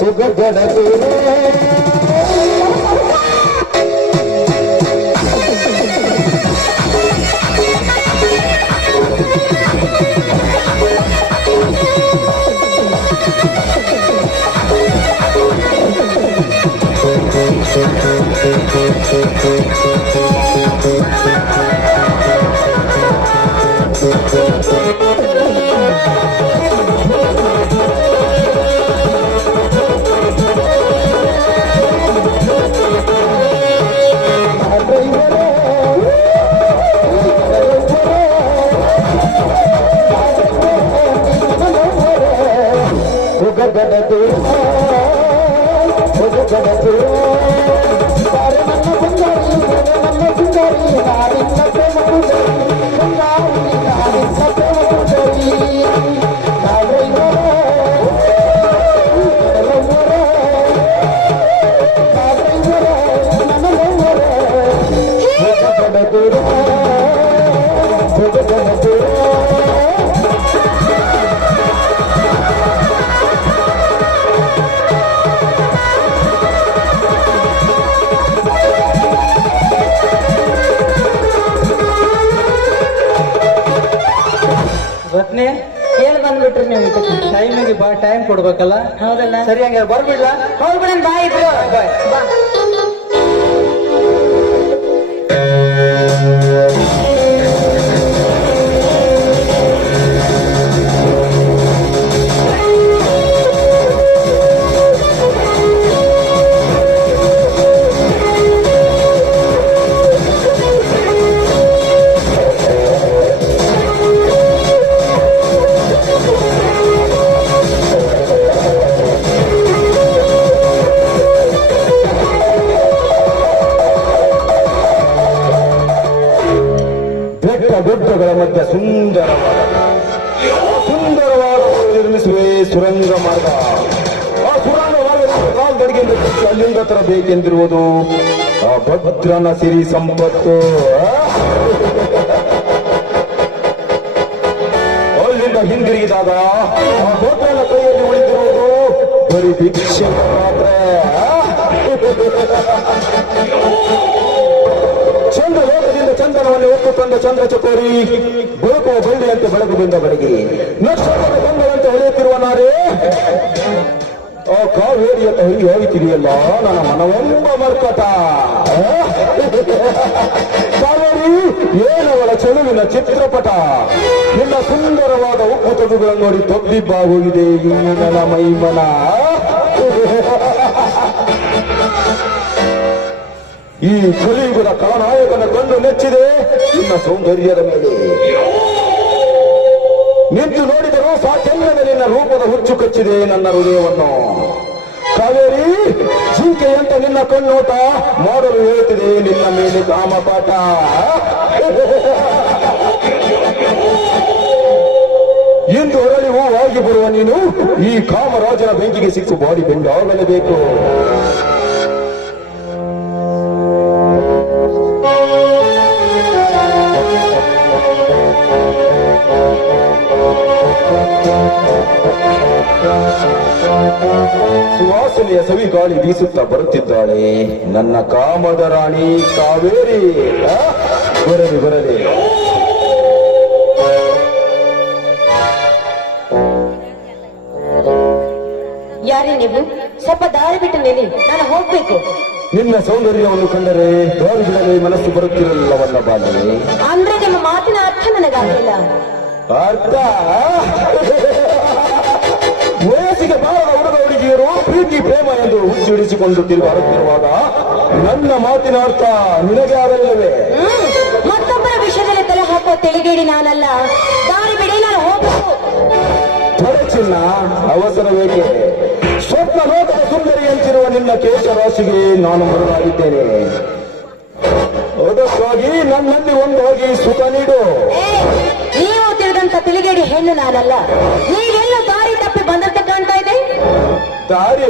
ಸುಗದಡದು ರತ್ನೆ ಏನ್ ಬಂದ್ಬಿಟ್ರಿ ನೀವು ಟೈಮಿಗೆ ಟೈಮ್ ಕೊಡ್ಬೇಕಲ್ಲ? ಹೌದಲ್ಲ? ಸರಿ, ಹಂಗ ಬರ್ಬಿಡ್ಲ? ಹೋಗ್ಬಿಡ, ಬಾಯ್ ಬಾಯ್. ಗುಡ್ಡಗಳ ಮಧ್ಯೆ ಸುಂದರವಾದ ನಿರ್ಮಿಸುವೆ ಸುರಂಗ ಮಾರ್ಗ. ಆ ಸುರಂಗ ಮಾರ್ಗದಿಂದ ಕಾಲ್ದಡಿಗೆ ಅಲ್ಲಿಂದ ತರಬೇಕೆಂದಿರುವುದು ಆ ಭದ್ರನ ಸಿರಿ ಸಂಪತ್ತು. ಅಲ್ಲಿಂದ ಹಿಂದಿರುಗಿದಾಗ ಆ ಭದ್ರನ ಕೈಯಲ್ಲಿ ಉಳಿದಿರುವುದು ಬರೀ ಭಿಕ್ಷೆ ಮಾತ್ರ. ಚಂದ್ರ ಲೋಕದಿಂದ ಚಂದನವನ್ನು ಒತ್ತು ತಂದ ಚಂದ್ರ ಚಕೋರಿ ಬೆಳಕುವ ಬಳ್ಳಿಯಂತೆ ಬೆಳಗುದಿಂದ ಬೆಳಗಿ ನಕ್ಷತ್ರದ ಕಂಬದಂತೆ ಹೊಳೆಯುತ್ತಿರುವ ನಾರೇ, ಆ ಕಾವೇರಿಯಂತ ಹರಿ ಹೋಗುತ್ತಿದೆಯಲ್ಲ ನನ್ನ ಮನವೆಂಬ ಮರ್ಕಟ. ಕಾವೇರಿ ಏನವಳ ಚೆಲುವಿನ ಚಿತ್ರಪಟ. ನಿನ್ನ ಸುಂದರವಾದ ಉಪ್ಪು ತೊಡುಗಳನ್ನು ನೋಡಿ ತೊಬ್ಬಿಬ್ಬಾಗೋಗಿದೆ ಈ ನನ್ನ ಮೈಮನ. ಈ ಕಲಿಯುಗದ ಕಳನಾಯಕನ ಕಣ್ಣು ನೆಚ್ಚಿದೆ ನಿನ್ನ ಸೌಂದರ್ಯದ ಮೇಲೆ. ನಿಂತು ನೋಡಿದರೂ ಸಾಕೆಲ್ಲದ ನಿನ್ನ ರೂಪದ ಹುಚ್ಚು ಕಚ್ಚಿದೆ ನನ್ನ ಹೃದಯವನ್ನು. ಕಾವೇರಿ, ಜಿಂಕೆಯಂತ ನಿನ್ನ ಕಣ್ಣೋಟ ಮಾಡಲು ಹೇಳುತ್ತಿದೆ ನಿನ್ನ ಮೇಲೆ ಕಾಮಪಾಠ. ಇಂದು ಹೊರಳಿ ಹೂವಾಗಿ ಬರುವ ನೀನು ಈ ಕಾಮರಾಜನ ಬೆಂಕಿಗೆ ಸಿಕ್ಕು ಬಾಡಿ ಬೆಂಡಾಗಲೇಬೇಕು. ಸುವಾಸನೆಯ ಸವಿ ಗಾಳಿ ಬೀಸುತ್ತಾ ಬರುತ್ತಿದ್ದಾಳೆ ನನ್ನ ಕಾಮದ ರಾಣಿ ಕಾವೇರಿ. ಬರಲಿ ಬರಲಿ. ಯಾರೇ ನೀವು? ಸ್ವಲ್ಪ ದಾರಿ ಬಿಟ್ಟು ನಿಲ್ಲಿ, ನಾನು ಹೋಗ್ಬೇಕು. ನಿನ್ನ ಸೌಂದರ್ಯವನ್ನು ಕಂಡರೆ ದಾರಿ ಬಿಡಲೇ ಮನಸ್ಸು ಬರುತ್ತಿರಲಿಲ್ಲವಲ್ಲ ಬಾಲಿ. ಅಂದ್ರೆ ನಿಮ್ಮ ಮಾತಿನ ಅರ್ಥ ನನಗಾಗಲಿಲ್ಲ. ಅರ್ಥ? ವಯಸ್ಸಿಗೆ ಬಾರದ ಹುಡುಗ ಹುಡುಗಿಯರು ಪ್ರೀತಿ ಪ್ರೇಮ ಎಂದು ಹುಚ್ಚಿಡಿಸಿಕೊಂಡು ತಿರುಗಾಡುತ್ತಿರುವಾಗ ನನ್ನ ಮಾತಿನ ಅರ್ಥ ನಿನಗೆ ಆಗಲಿಲ್ಲವೇ? ಮತ್ತೊಬ್ಬರ ವಿಷಯದಲ್ಲಿ ತಲೆ ಹಾಕೋ ತಿಳಿಗೇಡಿ ನಾನಲ್ಲ. ದಾರಿ ಬಿಡಿ, ನಾನು ಹೋಗ್ಬೇಕು. ತಡೆ ಚಿನ್ನ, ಅವಸರವೇಕೆ? ಸ್ವಪ್ನ ಲೋಕದ ಸುಂದರಿಯಂತಿರುವ ನಿನ್ನ ಕೇಶರಾಶಿಗೆ ನಾನು ಮರುಳಾಗಿದ್ದೇನೆ. ಅದಕ್ಕಾಗಿ ನನ್ನಲ್ಲಿ ಒಂದಾಗಿ ಸುಖ ನೀಡು. ನೀವು ತಿಳಿದಂತ ತಿಳಿಗೇಡಿ ಹೆಣ್ಣು ನಾನಲ್ಲ. ನೀವೆಲ್ಲ ದಾರಿ ತಪ್ಪಿ ಬಂದಂತೆ ಕಾಣ್ತಾ ಇದೆ. ದಾರಿ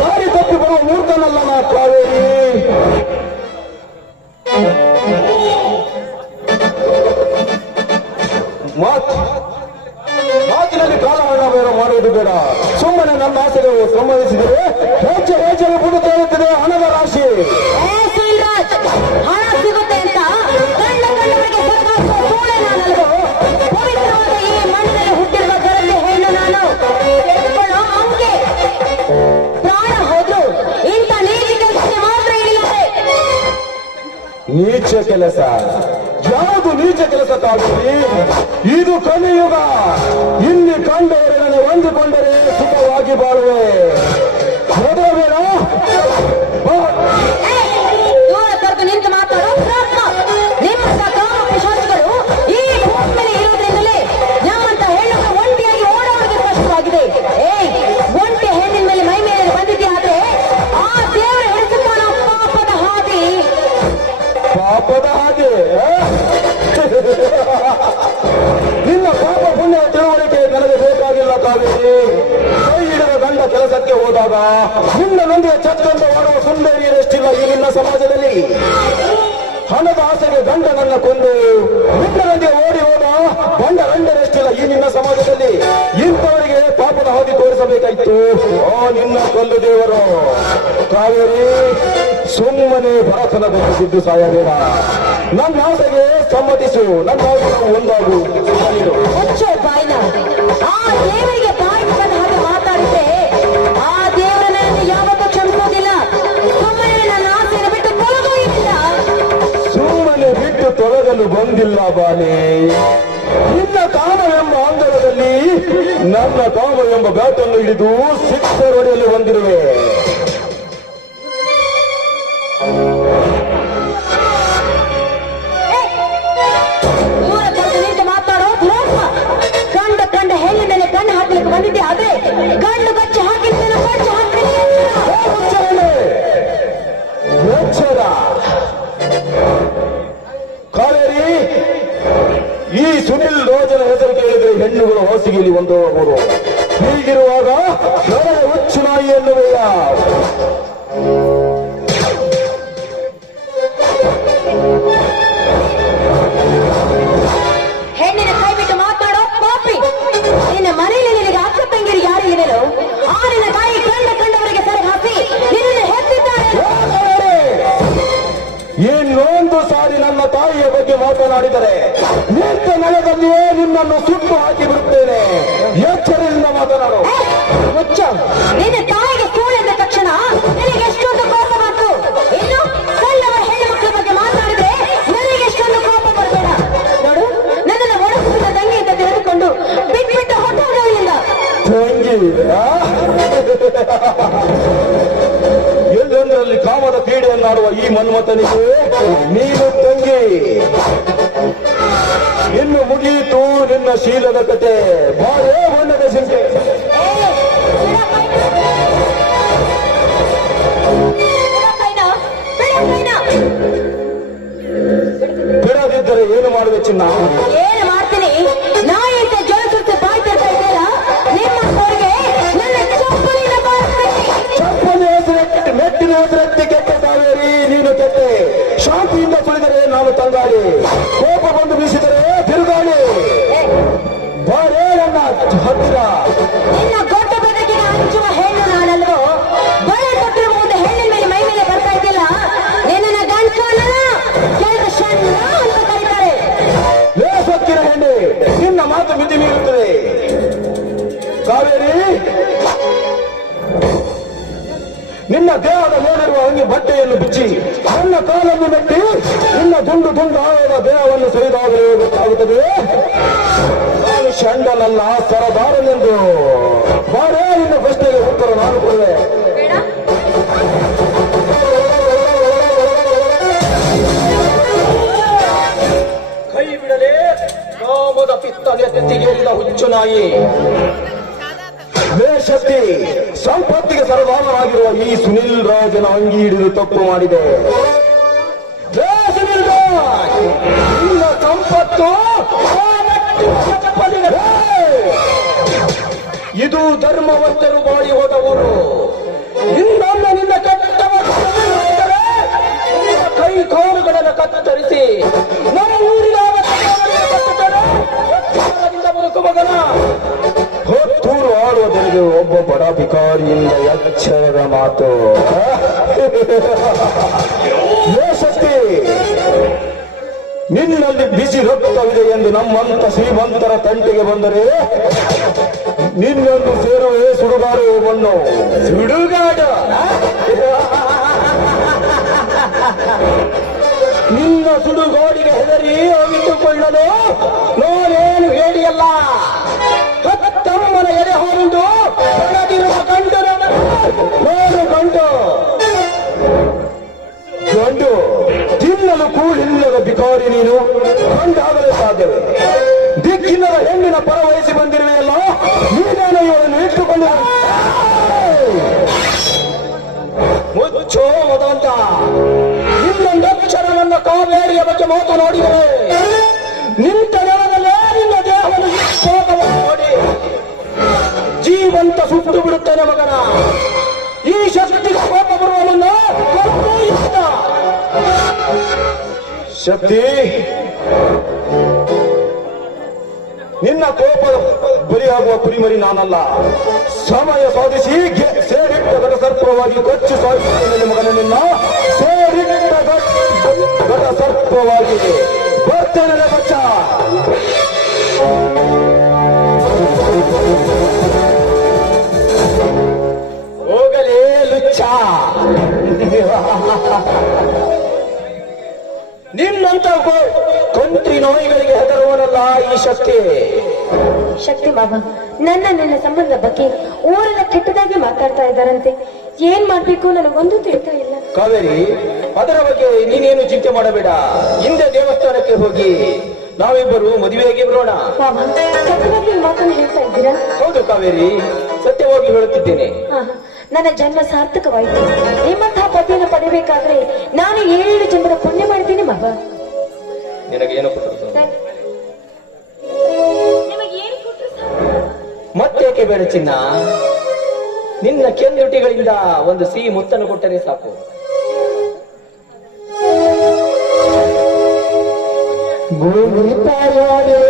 ದಾರಿ ತಪ್ಪಿ ಬರುವ ಮೂರ್ಖನಲ್ಲ ನಾ ಕಾವೇರಿ. ಮಾತಿನಲ್ಲಿ ಕಾಲಹರಣ ಮಾಡುವುದಲ್ಲ. ಮಾಡುವುದು ಬೇಡ. ಸುಮ್ಮನೆ ನನ್ನ ಆಸೆಗೆ ಸಂಬಂಧಿಸಿದರೆ ಹೆಜ್ಜೆ ಹೆಜ್ಜೆಗೆ ಬುಡುತ್ತಾ ಇರುತ್ತದೆ ಹಣದ ರಾಶಿ. ಹಣ ಸಿಗುತ್ತೆ ಅಂತ ಗಂಡ ಗಂಡವರಿಗೆ ಸರ್ಕಾರದ ಸೂಳೆ ನಾನಲ್ವೋ? ಪವಿತ್ರವಾದ ಈ ಮಣ್ಣಿನಲ್ಲಿ ಹುಟ್ಟಿರುವ ಗರತಿ ಹೆಣ್ಣು ನಾನು. ಎತ್ಕೊಳ್ಳೋ ಅಂಕೆ. ಪ್ರಾಣ ಹೋದ್ರು ಇಂಥ ನೀತಿ ಕೆಲಸಕ್ಕೆ ಮಾತ್ರ ಇಳಿಯುತ್ತೆ. ನೀಚ ಕೆಲಸ? ಯಾವುದು ನೀಚ ಕೆಲಸ ಕಾವೇರಿ? ಇದು ಕಲಿಯುಗ. ಇಲ್ಲಿ ಕಂಡವರನ್ನು ಹೊಂದಿಕೊಂಡರೆ ಸುಖವಾಗಿ ಬಾಳುವೆ. ಬೇಡ ಇವರ ಕರೆದು ನಿಂತು ಮಾತಾಡೋ ಬ್ರಹ್ಮ. ನಿಮ್ಮಂತ ಕಾಮ ಪಿಶಾಚಿಗಳು ಈ ಭೂಮಿ ಮೇಲೆ ಇರೋದ್ರಿಂದಲೇ ನಮ್ಮಂತ ಹೆಣ್ಣು ಒಂಟಿಯಾಗಿ ಓಡೋರಿಗೆ ಕಷ್ಟವಾಗಿದೆ. ಒಂಟಿ ಹೆಣ್ಣಿನ ಮೇಲೆ ಮೈ ಮೇಲೆ ಬಂದಿದ್ದೆ ಆದ್ರೆ ಆ ದೇವರ ಹಿಡಿಸುತ್ತಾನ ಪಾಪದ ಹಾದಿ. ಪಾಪದ ಹಾಗೆ ನಿನ್ನ ಪಾಪ ಪುಣ್ಯ ತಿಳುವಳಿಕೆ ನನಗೆ ಬೇಕಾಗಿಲ್ಲ ಕಾವೇರಿ. ಕೈ ಹಿಡಿದ ಗಂಡ ಕೆಲಸಕ್ಕೆ ಹೋದಾಗ ನಿನ್ನ ನೊಂದಿಗೆ ಚಚ್ಚಂದ ಮಾಡುವ ಸುಂದರಿಯರೆಷ್ಟಿಲ್ಲ ಈ ನಿನ್ನ ಸಮಾಜದಲ್ಲಿ. ಹಣದ ಆಸೆಗೆ ಗಂಡನನ್ನ ಕೊಂದು ನಿನ್ನನೊಂದಿಗೆ ಓಡಿ ಹೋದ ಗಂಡ ಗಂಡರೆಷ್ಟಿಲ್ಲ ಈ ನಿನ್ನ ಸಮಾಜದಲ್ಲಿ. ಇಂಥವರಿಗೆ ಪಾಪದ ಹಾದಿ ತೋರಿಸಬೇಕಾಯ್ತು ನಿನ್ನ ಕೊಲ್ಲು ದೇವರು. ಕಾವೇರಿ, ಸುಮ್ಮನೆ ಭರತನದಲ್ಲಿ ಬಿದ್ದು ಸಾಯಬೇಡ. ನನ್ನ ಆಸೆಗೆ ಸಮ್ಮತಿಸು. ನನ್ನ ಆಸೆಗೆ ಒಂದಾಗು. ಮುಚ್ಚೋ ಬಾಯಿನ. ಆ ದೇವರಿಗೆ ಬಾಯಿ ಬಂದ ಹಾಗೆ ಮಾತಾಡಿದ್ರೆ ಆ ದೇವರನ್ನು ಯಾವತ್ತೂ ಕ್ಷಮಿಸೋದಿಲ್ಲ. ಸುಮ್ಮನೆ ನನ್ನ ಆಸೆಯನ್ನು ಬಿಟ್ಟು ತೊಲಗುವುದಿಲ್ಲ. ಸುಮ್ಮನೆ ಬಿಟ್ಟು ತೊಲಗಲು ಬಂದಿಲ್ಲ ಬಾಲೆ. ನಿನ್ನ ಕಾಮವೆಂಬ ಅಂಗಳದಲ್ಲಿ ನನ್ನ ಕಾಮವೆಂಬ ಬ್ಯಾಟನ್ನು ಹಿಡಿದು ಸಿಕ್ಸರ್ ಹೊಡೆಯಲು ಬಂದಿರುವೆ. ಇವರ ಕರೆದು ನಿಂತು ಮಾತಾಡೋ ದ್ರೋಹ. ಕಂಡ ಹೆಣ್ಣು ಮೇಲೆ ಕಣ್ಣು ಹಾಕ್ಲಿಕ್ಕೆ ಬಂದಿದ್ದೆ ಆದ್ರೆ ಗಂಡು ಗಚ್ಚಿ ಹಾಕಿದ್ದೇನೆ ಗಚ್ಚಿ ಹಾಕ್ತೀನಿ. ಎಚ್ಚರ ಕಾವೇರಿ. ಈ ಸುನಿಲ್ ರೋಜನ ಹೆಸರು ಕೇಳಿದರೆ ಹೆಣ್ಣುಗಳು ಹಾಸಿಗೆಯಲ್ಲಿ ಒಂದೋರು. ಹೀಗಿರುವಾಗ ನನಗೆ ಹುಚ್ಚು ನಾಯಿ ಎನ್ನುವೆಯ? ಹೆಣ್ಣಿನ ಕೈ ಬಿಟ್ಟು ಮಾತಾಡೋ ಪಾಪಿ. ನಿನ್ನ ಮನೆಯಲ್ಲಿ ನಿನಗೆ ಅಕ್ಕ ತಂಗಿರು ಯಾರು ಇರಲು ಆ ನಿನ್ನ ತಾಯಿ ಕಂಡವರಿಗೆ ಸರಿ ಹಾಕಿ ನಿನ್ನನ್ನು ಹೆತ್ತಿದ್ದಾರೆ. ಇನ್ನೊಂದು ಸಾರಿ ನನ್ನ ತಾಯಿಯ ಬಗ್ಗೆ ಮಾತನಾಡಿದರೆ ನಿಂತ ನೆಲದಲ್ಲಿಯೇ ನಿನ್ನನ್ನು ಸುಟ್ಟು ಹಾಕಿ ಬಿಡುತ್ತೇನೆ. ಎಚ್ಚರದಿಂದ ಮಾತನಾಡು. ಮುಚ್ಚ. ನಿನ್ನ ತಾಯಿಗೆ ಸೂಳೆ ಎಂದ ತಕ್ಷಣ ನಿನಗೆ ಎಷ್ಟೊಂದು ಕೋಪ ಬಂತು. ಇನ್ನು ಕಂಡವರ ಹೆಣ್ಣು ಮಕ್ಕಳ ಬಗ್ಗೆ ಮಾತಾಡಿದ್ರೆ ನನಗೆ ಎಷ್ಟೊಂದು ಕೋಪ ಬರಬೇಡ. ನೋಡು, ನನ್ನನ್ನು ಒಡಹುಟ್ಟಿದ ತಂಗಿ ಅಂತ ತಿಳಿದುಕೊಂಡು ಬಿಟ್ಬಿಟ್ಟು ಹೊಟ್ಟೋಗಿಲ್ಲ. ತಂಗಿ ಎಲ್ಲೆಂದರಲ್ಲಿ ಕಾಮದ ಕ್ರೀಡೆಯನ್ನಾಡುವ ಈ ಮನ್ಮಥನಿಗೆ ನೀನು ತಂಗಿ. ಇನ್ನು ಮುಗಿಯಿತು ನಿನ್ನ ಶೀಲದ ಕತೆ. ಬಾರೇ ಬಣ್ಣದ ಸಿಂಕೆ. ಬಿಡದಿದ್ದರೆ ಏನು ಮಾಡುವೆ ಚಿನ್ನ? ಏನು ಮಾಡ್ತೀನಿ? ನಾಯಿ ಅಂತ ಜೋಳಿಸುತ್ತೆ ಬಾಯಿ ತರ್ತಾ ಇದೆಯಲ್ಲ ನಿಮ್ಮ ಕೋರಿಗೆ ನನ್ನ ಚಪ್ಪಲಿನ ಚಪ್ಪಲಿ ಹೆಸರೆತ್ತಿ ಮೆಟ್ಟಿನ ಹೆಸರೆತ್ತಿ ಕೆಟ್ಟ ಕಾವೇರಿ ನೀನು ಕೆಟ್ಟೆ. ಶಾಂತಿಯಿಂದ ಸುಳಿದರೆ ನಾನು ತಂಗಾಳಿ, ಕೋಪ ಬಂದು ಬೀಸಿದರೆ ತಿರುಗಾಳಿ. ಬಾರೇ ನನ್ನ ಹತ್ತಿರ. ನಿನ್ನ ಗೊಡ್ಡ ಬೆದಗಿನ ಹಂಚುವ ಹೆಣ್ಣು ನಾನಲ್ವೋ? ಬಳೆ ತೊಟ್ಟಿರುವ ಮುಂದೆ ಹೆಣ್ಣಿನ ಮೇಲೆ ಮೈ ಮೇಲೆ ಬರ್ತಾ ಇದೆಯಲ್ಲ ನಿನ್ನ ಗಂಟಲ್ಲ ಕೆಲಸ ಸಣ್ಣ ಅಂತ ಕರೀತಾರೆ. ಸೊಕ್ಕಿನ ಹೆಣ್ಣೆ, ನಿನ್ನ ಮಾತು ಮಿತಿ ಮೀರುತ್ತದೆ. ಕಾವೇರಿ, ನಿನ್ನ ದೇಹದ ಮೇಲಿರುವ ಅಂಗಿ ಬಟ್ಟೆಯನ್ನು ಬಿಚ್ಚಿ ನನ್ನ ಕಾಲನ್ನು ಮೆಟ್ಟಿ ನಿನ್ನ ದುಂಡು ಆದ ದೇಹವನ್ನು ಸರಿದಾಗಲೇ ಗೊತ್ತಾಗುತ್ತದೆ ನಾನು ಷಂಡನಲ್ಲ ಸರದಾರನೆಂದು. ಬಾರೇ ನಿನ್ನ ಪ್ರಶ್ನೆಗೆ ಉತ್ತರ ನಾನು ಕೊಡುವೆ. ಕೈ ಬಿಡಲೇ ಕಾಮದ ಪಿತ್ತಲೆ ತೆತ್ತಿಗೇರಿದ ಹುಚ್ಚು ನಾಯಿ. ಶಕ್ತಿ ಸಂಪತ್ತಿಗೆ ಸರದಾರನಾಗಿರುವ ಈ ಸುನಿಲ್ ರಾಜನ ಅಂಗಿ ಹಿಡಿದು ತಪ್ಪು ಮಾಡಿದೆ. ಸುನಿಲ್ ರಾಜ್, ನಿನ್ನ ಸಂಪತ್ತು ಇದು ಧರ್ಮವಂತರು ಬಾಳಿ ಹೋದವರು. ಇನ್ನೊಮ್ಮೆ ನಿನ್ನ ಕೆಟ್ಟ ಕೈ ಕಾಲುಗಳನ್ನು ಕತ್ತರಿಸಿ ನಮ್ಮ ಊರಿನ ಬದುಕು ಮಗನ ಹೊತ್ತೂರು ಮಾಡುವ ತೆರೆದು ಒಬ್ಬ ಬಡ ಭಿಕಾರಿಯಿಂದ ಎಚ್ಚರದ ಮಾತು. ಏ ಶಕ್ತಿ, ನಿನ್ನಲ್ಲಿ ಬಿಸಿ ರಕ್ತವಿದೆ ಎಂದು ನಮ್ಮಂತ ಶ್ರೀಮಂತರ ತಂಟೆಗೆ ಬಂದರೆ ನಿನ್ನನ್ನು ಸೇರುವೆ ಸುಡುಗಾಡುವನ್ನು. ಸುಡುಗಾಡು? ನಿನ್ನ ಸುಡುಗಾಡಿಗೆ ಹೆದರಿ ಹೋಗಿಟ್ಟುಕೊಳ್ಳಲು ನಾನೇನು ಹೇಳಿಯಲ್ಲ. ತಮ್ಮನ ಎಡೆ ಹೊರದು ಹೊರದಿರುವ ಗಂಡು ನಾನು ಗಂಡು ತಿನ್ನಲು ಕೂಳಿಲ್ಲದ ಭಿಕಾರಿ ನೀನು. ಗಂಡಾಗಲೇ ಸಾಧ್ಯವೇ? ದಿಕ್ಕಿಲ್ಲದ ಹೆಣ್ಣಿನ ಪರ ವಹಿಸಿ ಬಂದಿರುವೆಯಲ್ಲ, ನೀನೇನು ಇವಳನ್ನು ಇಟ್ಟುಕೊಂಡು ಮುಚ್ಚೋ ಮದಂತ. ಇನ್ನೊಂದಕ್ಷರ ನನ್ನ ಕಾವೇರಿಯ ಬಗ್ಗೆ ಮಾತನಾಡಿದರೆ ನಿಂತ ನೆಲದಲ್ಲೇ ನಿನ್ನ ದೇಹವನ್ನು ನೋಡಿ ಜೀವಂತ ಸುಟ್ಟು ಬಿಡುತ್ತೇನೆ ಮಗನ. ಈ ಶಕ್ತಿಗೆ ಕೋಪ ಬರುವವನ್ನ ಶಕ್ತಿ, ನಿನ್ನ ಕೋಪ ಬಲಿಯಾಗುವ ಕುರಿಮರಿ ನಾನಲ್ಲ. ಸಮಯ ಸಾಧಿಸಿ ಸೇರಿಟ್ಟ ಘಟ ಸರ್ಪವಾಗಿ ಕೊಚ್ಚು ಸಾಧಿಸುತ್ತೇನೆ ಮಗನ. ನಿನ್ನ ಸೇರಿಟ್ಟ ಘಟ ಸರ್ಪವಾಗಿದೆ. ಬರ್ತೇನೆ ಬಚ್ಚ. ಹೋಗಲೇ ಲುಚ್ಚ. ನಿನ್ನಂತ ಕಂತ್ರಿ ನೋಯಿಗಳಿಗೆ ಹೆದರುವನಲ್ಲ ಈ ಶಕ್ತಿ. ಶಕ್ತಿ ಮಾವ, ನನ್ನ ಸಂಬಂಧ ಬಗ್ಗೆ ಊರೆಲ್ಲ ಕೆಟ್ಟದಾಗಿ ಮಾತಾಡ್ತಾ ಇದ್ದಾರಂತೆ. ಏನ್ ಮಾಡ್ಬೇಕು ನನಗೊಂದು ತಿಳಿತಾ ಇಲ್ಲ. ಕಾವೇರಿ, ಅದರ ಬಗ್ಗೆ ನೀನೇನು ಚಿಂತೆ ಮಾಡಬೇಡ. ಹಿಂದೆ ದೇವಸ್ಥಾನಕ್ಕೆ ಹೋಗಿ ನಾವಿಬ್ಬರು ಮದುವೆಯಾಗಿ ಬರೋಣ. ಮಾವ, ಸತ್ಯವಾಗಿ ಈ ಮಾತನ್ನು ಹೇಳ್ತಾ ಇದ್ದೀರಾ? ಹೌದು ಕಾವೇರಿ, ಸತ್ಯವಾಗಿ ಹೇಳುತ್ತಿದ್ದೇನೆ. ನನ್ನ ಜನ್ಮ ಸಾರ್ಥಕವಾಯಿತು. ನಿಮ್ಮಂತಹ ಪತಿಯನ್ನು ಪಡೆಯಬೇಕಾದ್ರೆ ನಾನು 7 ಜನ್ಮದ ಪುಣ್ಯ ಮಾಡ್ತೀನಿ ಮಾವ. ನಿನಗೇನು ಮತ್ತೇಕೆ ಬೇಡ ಚಿನ್ನ? ನಿನ್ನ ಕೆಂದುಟಿಗಳಿಂದ ಒಂದು ಸಿಹಿ ಮುತ್ತನ್ನು ಕೊಟ್ಟರೆ ಸಾಕು. ಭೂಮಿ ತಾಯಾರೇ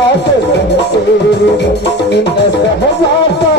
ಆಸೆಯಂತೆ ನಿನ್ನ ಸಹವಾಸ